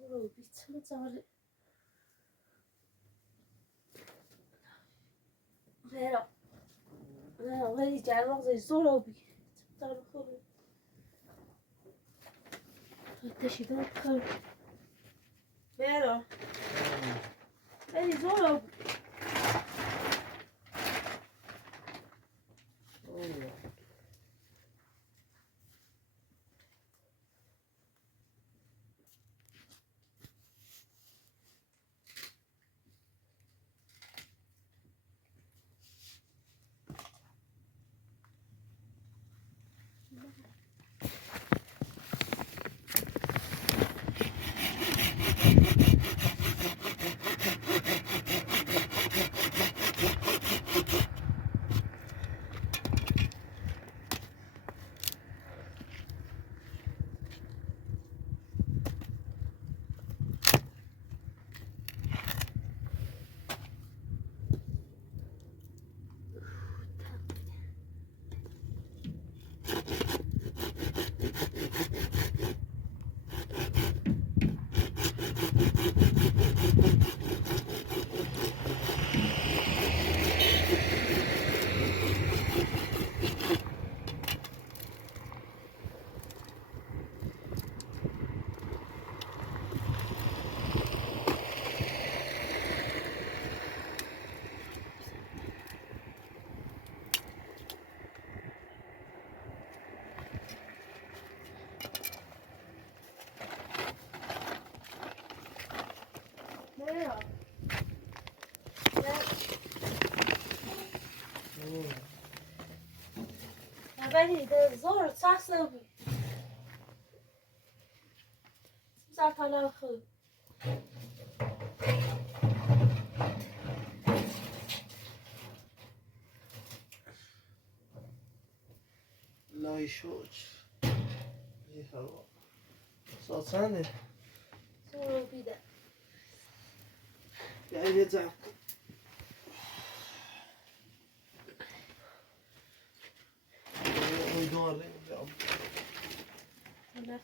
Sonra bir çılı çağırı. Vera. ولی جواب زور آبی تبتر بخوره تشیدن بخوره بیارا ولی زور آبی ولی زور سخت آبی سر طلا خود لای شوچ یه هوا ساعت چنده؟ زور آبی ده یه جمع امیدواره بیام نه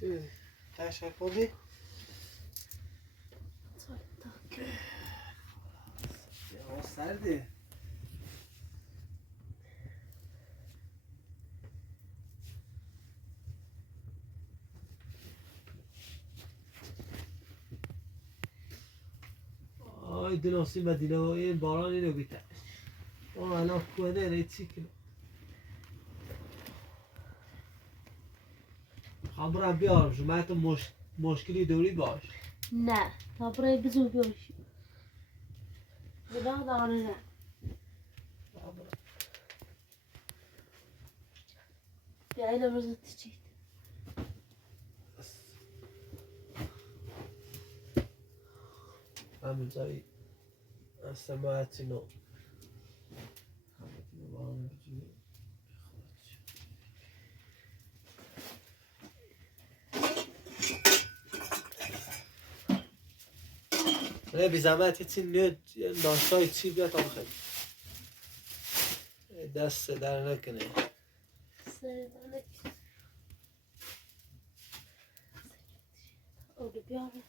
چی؟ تشکری؟ هوا سرده آی دلوسی مدینه و این باران اینو بیتر الان کوهده ریچی کنه خبرم بیارم شما حتی مشکلی دوری باش نه تا برای بزرگ بیاشی بلا داره نه بیا ایلا برزد چید همین جایی سماعتی نو همین باران بجوری نه بی زحمت چی نیاد داشتای چی بیاد آخه دست در نکنه سرمانه اولو بیاره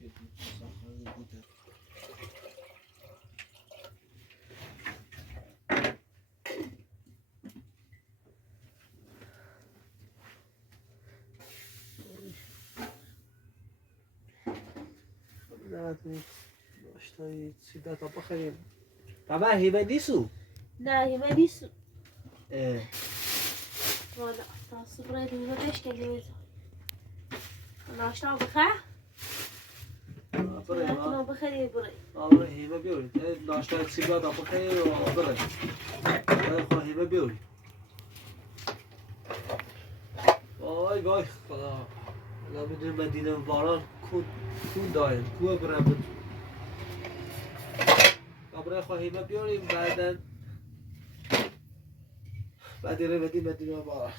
چی ساخته بوده. نه داشتایی سیده تا بخریم بابا هیمه نیسو نه هیمه نیست اه والا تا صبح دیگه بشکنیم ناشتا بخیر برای نتونم ما بخیر برای آره هیمه بیارید ناشتای سیده تا بخریم و برای خواهد هیمه بیارید وای وای خدا الان میدونیم مدینه باران کون دایم کوه برم بود برای خواهیمه بیاریم بعد رو بدیم مدینه باران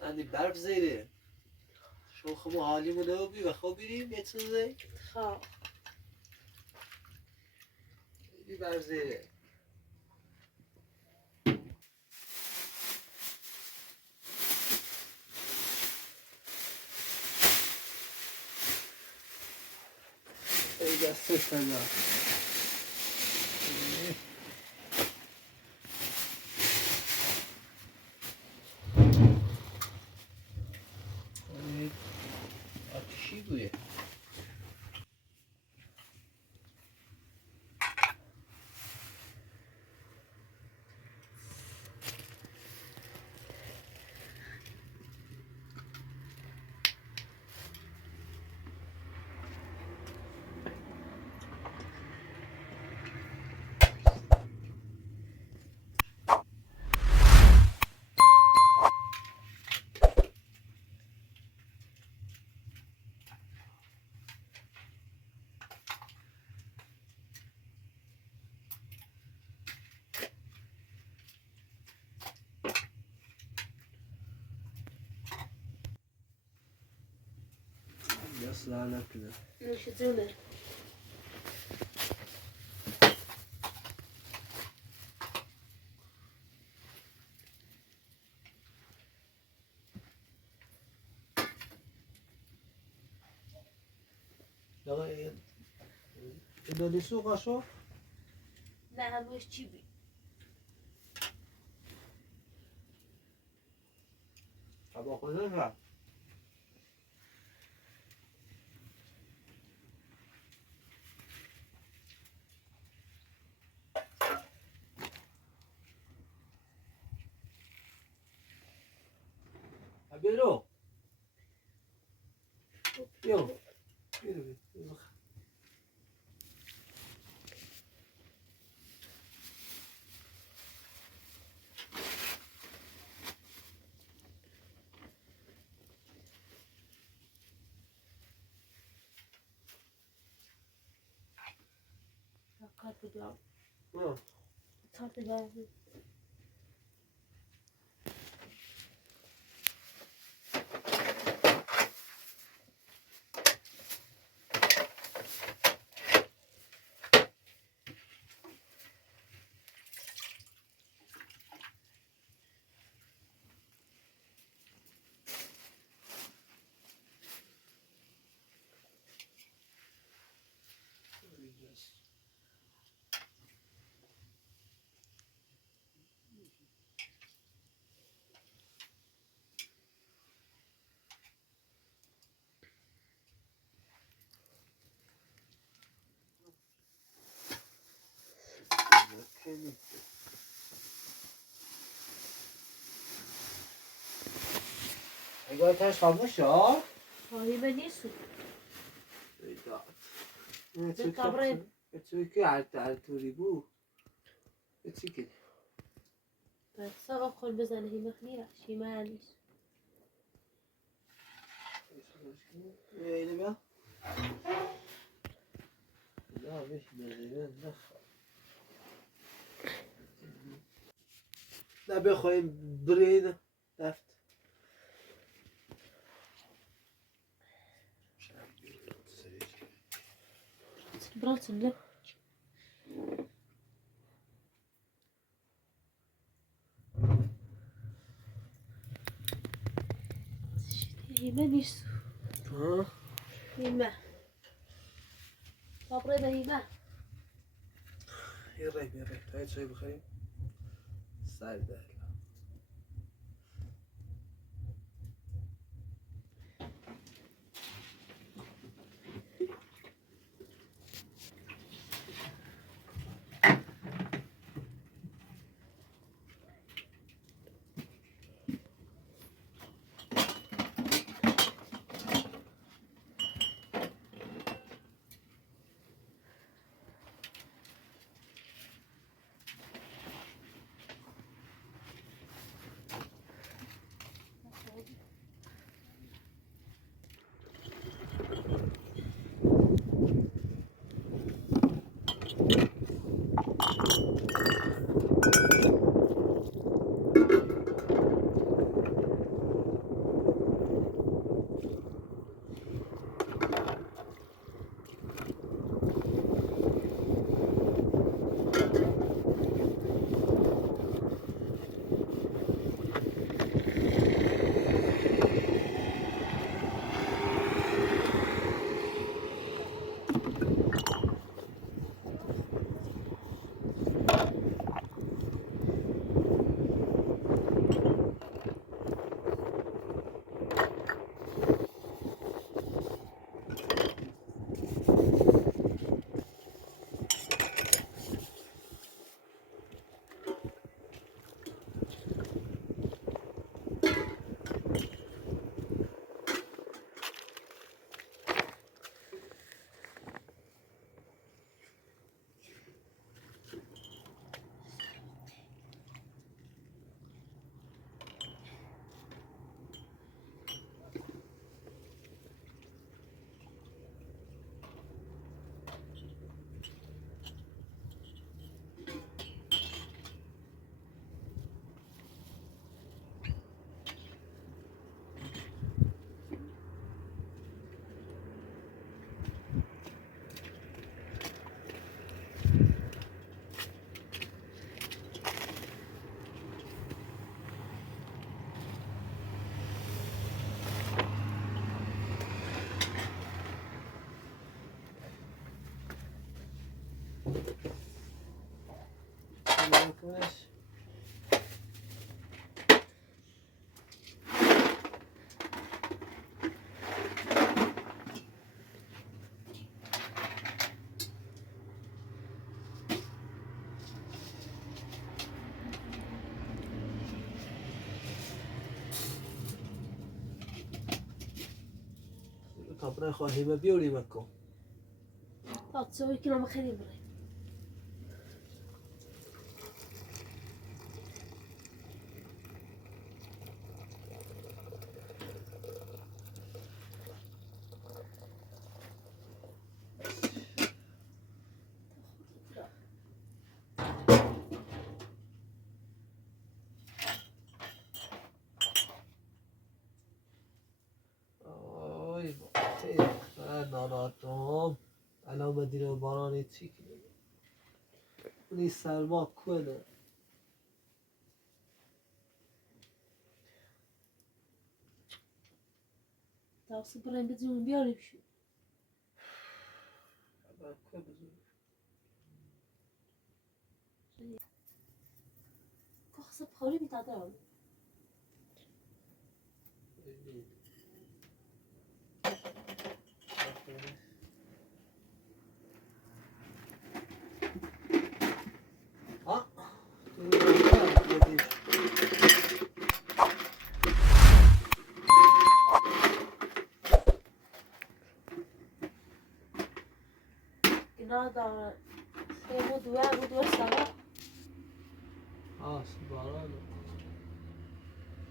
سندی برف زیره شوخ ما حالیمو نبی و خواب بیریم یه چیزی خواه خیلی برف زیره خیلی دستش کنم آتیشی بویه دست در نکنه نوش جونه آقا این اندونیسو قاشو نه همش چی بی با خودش رفت بیرو بیرو بیرو کار بگم برو کار بگم اگه آتش خاموش شد خواهی نیست. ایداد به قبره. چه که هر طوری بود چی که بس آقا خون بزنه هیمه خیره هیمه نیست. اینه بیا لا مش مزیدن نخواه نه بخواهیم برین رفت براتن لب هیمه نیست. ها هیمه قبره به هیمه یه تا چای بخوریم سر در کنش کابرای خواهیم بیاریم اکو تا تسوي كنا ما خليه بري ناناتم الان مدینه بارانی چی کنه اونی سرما کنه تاوسي بري بدون بياري بشو كخص بخوري بتاعته گناه داره سه بود و سبا باران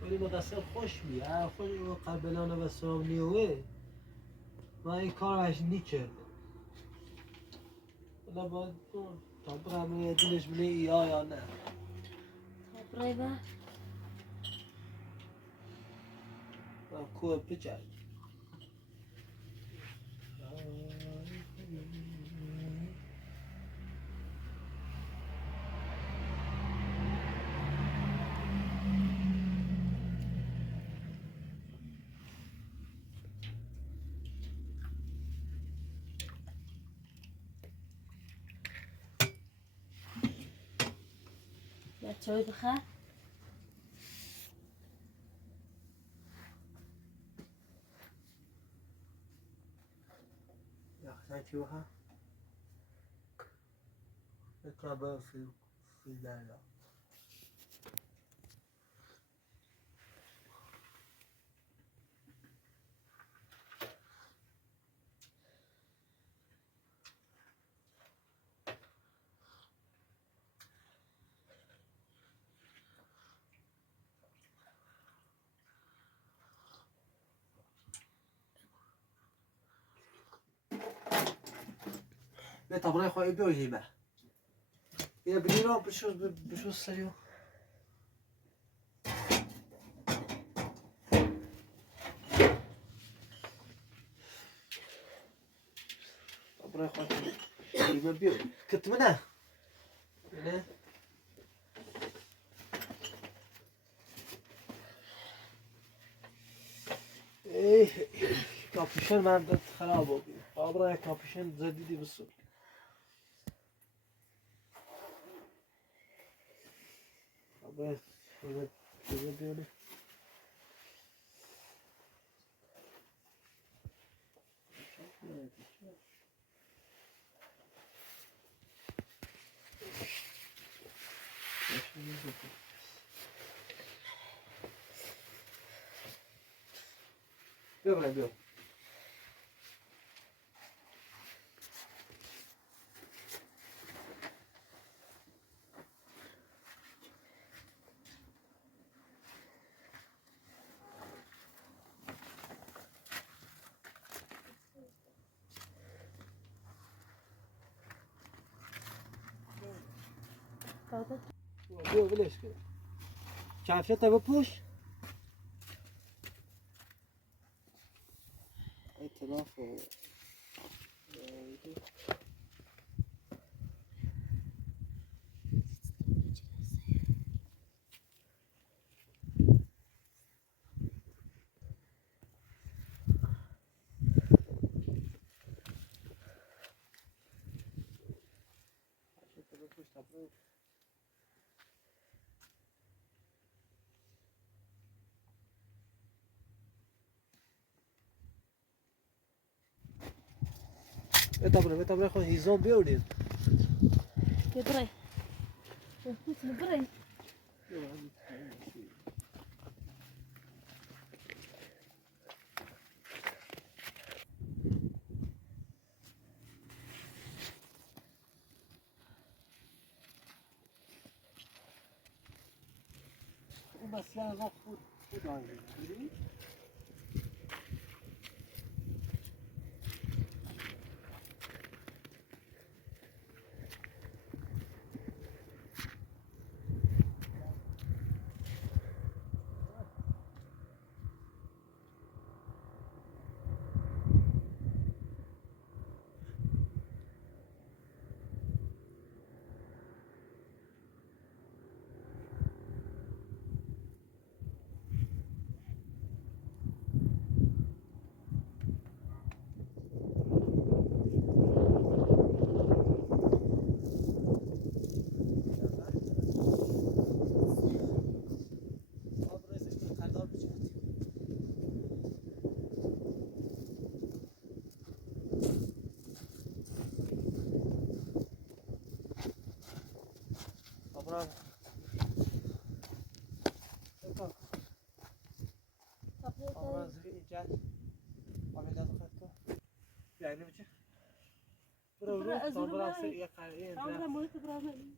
ولی مدرسه خوش میه خوش و قبلانه و سرام نیوه من این کار هش نیکرد ولی باید تا برم یه دلش بینه یا نه تا برای با کوه بچرد بچه های بخیر Thank you, huh? The club of free that up. به طبعا خواهی بیاییم یه بگیرم بشو سریو طبعا خواهی بیاییم کتمنه نه کاپیشن من داد خراب بود طبعا کاپیشن زدیدی بسو طبعا شده بیاییم بیا داده بیا ولش کن کفشت بپوش اعتراف طبعا خواهی هیزان بیاریم که برای برای مثلا از آن خود آنگیری برو أزور معي. يا قرية عمرها ما تبرمني.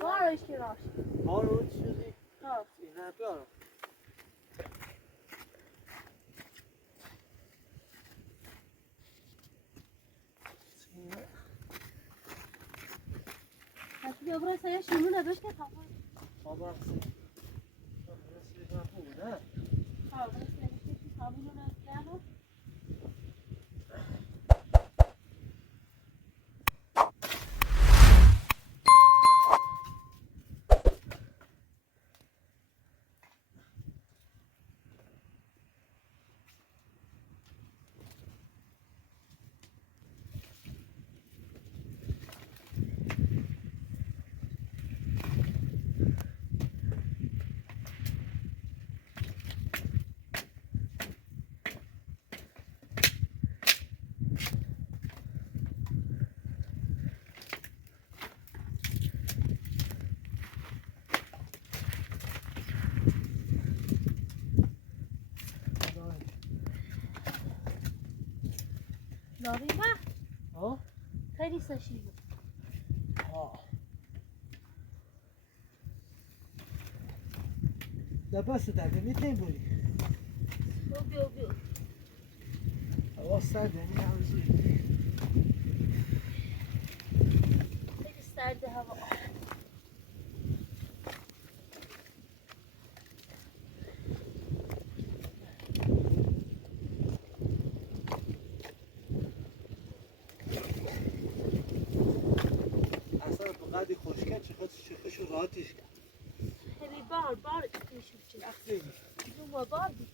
Var اشتراك. Har چیزی ها. اینا بیارم. هستی ابراز saya شنو نداشته خبر. خبر هست. نه. ها بس نمیشه صابون نمیکنه. ناریما ها؟ خیلی سشیده. ها. لباس داده میتونی بری. بیو. هوا سرد یعنی همزوی. خیلی سرده هوا. اصلا بقدی خوشکه چخش راحتش کرد. خیلی بار میشه چی؟ اخیری. دو بار دی.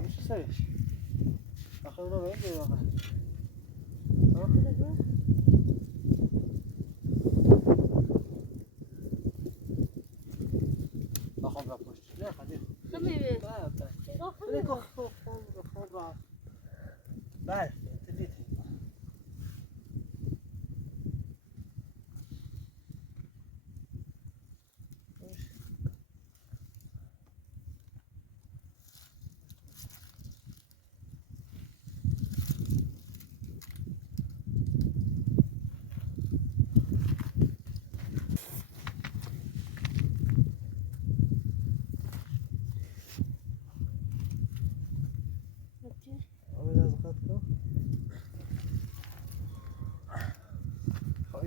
همش سرش آخه اونا به این دیگه آقا بخوام را پشت نه خدیم خميمة نه خوب را بله تدیت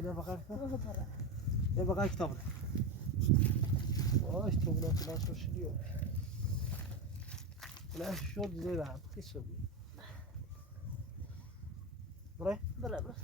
إذا بغيت إذا بغيت كتاب واش تقول لك لا شو اليوم لا شو زي بعض كيسوي بري برا برا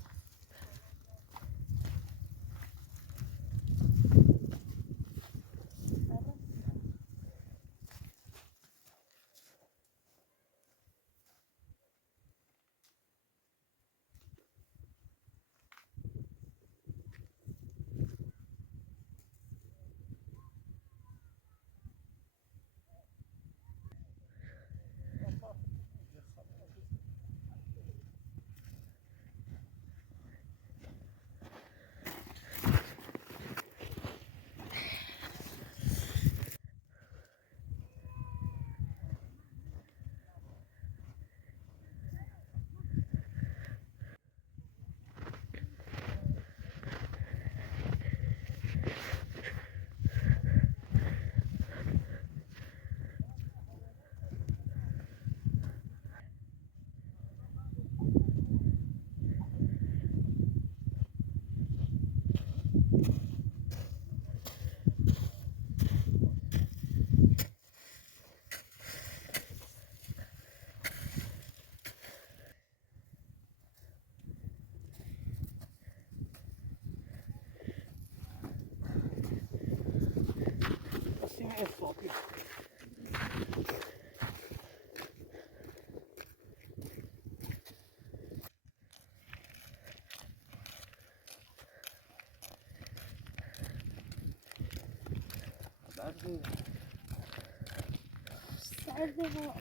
سعده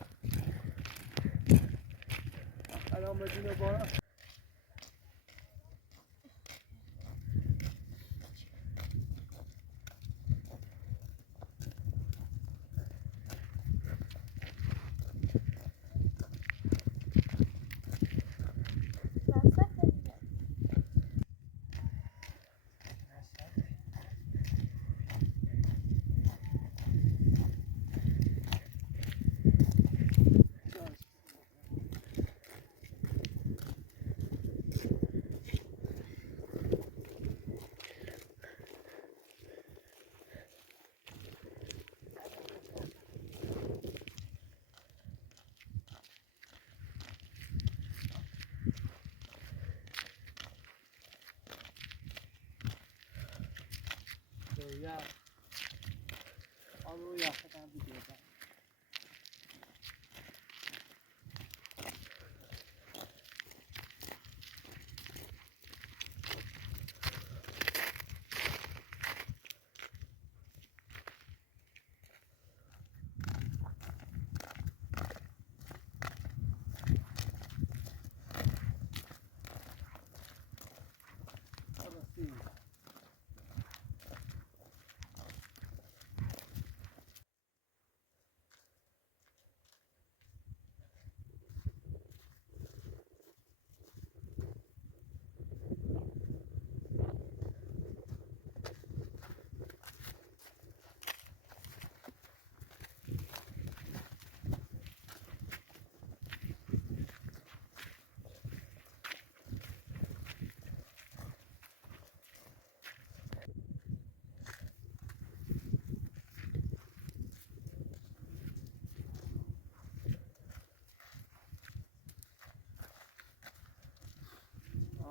الان مدینه بارا یا آلو یا خدام بیده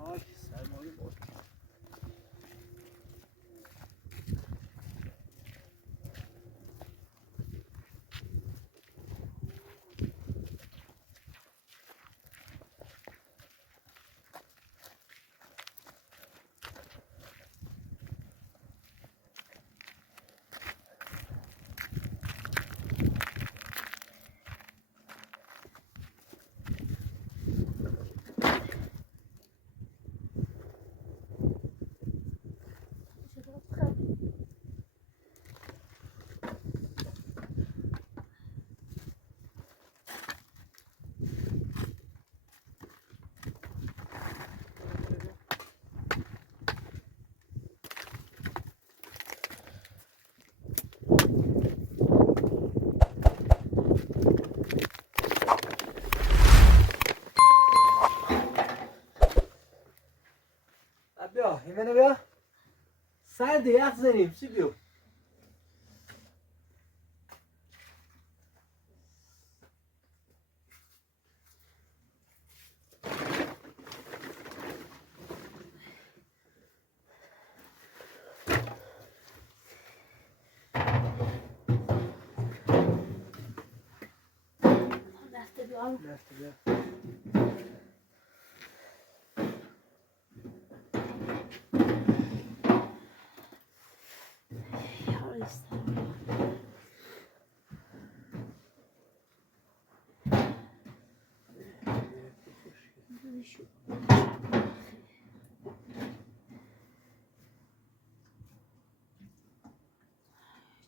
آی سرمایه بود ایمنه بیا سرد یخ زنیم چی بیو رفته بیام رفته بیا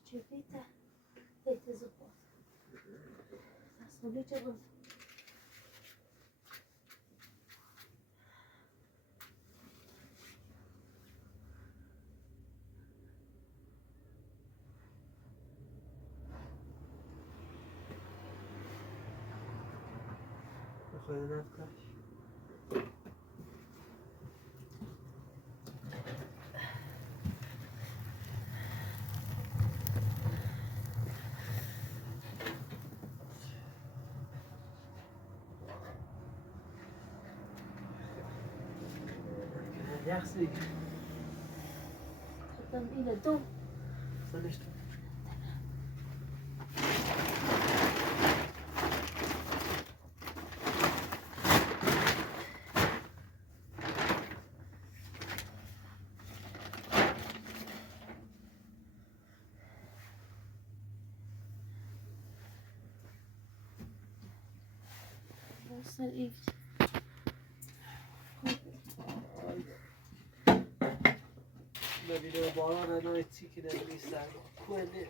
Cevita, dejte zubot. Zasolicie go. بخواه نفکش یخ زنیم تفضل إلى دوم. سنشتم وصل إيه. ببینه باران الان چی که نمیستن کنه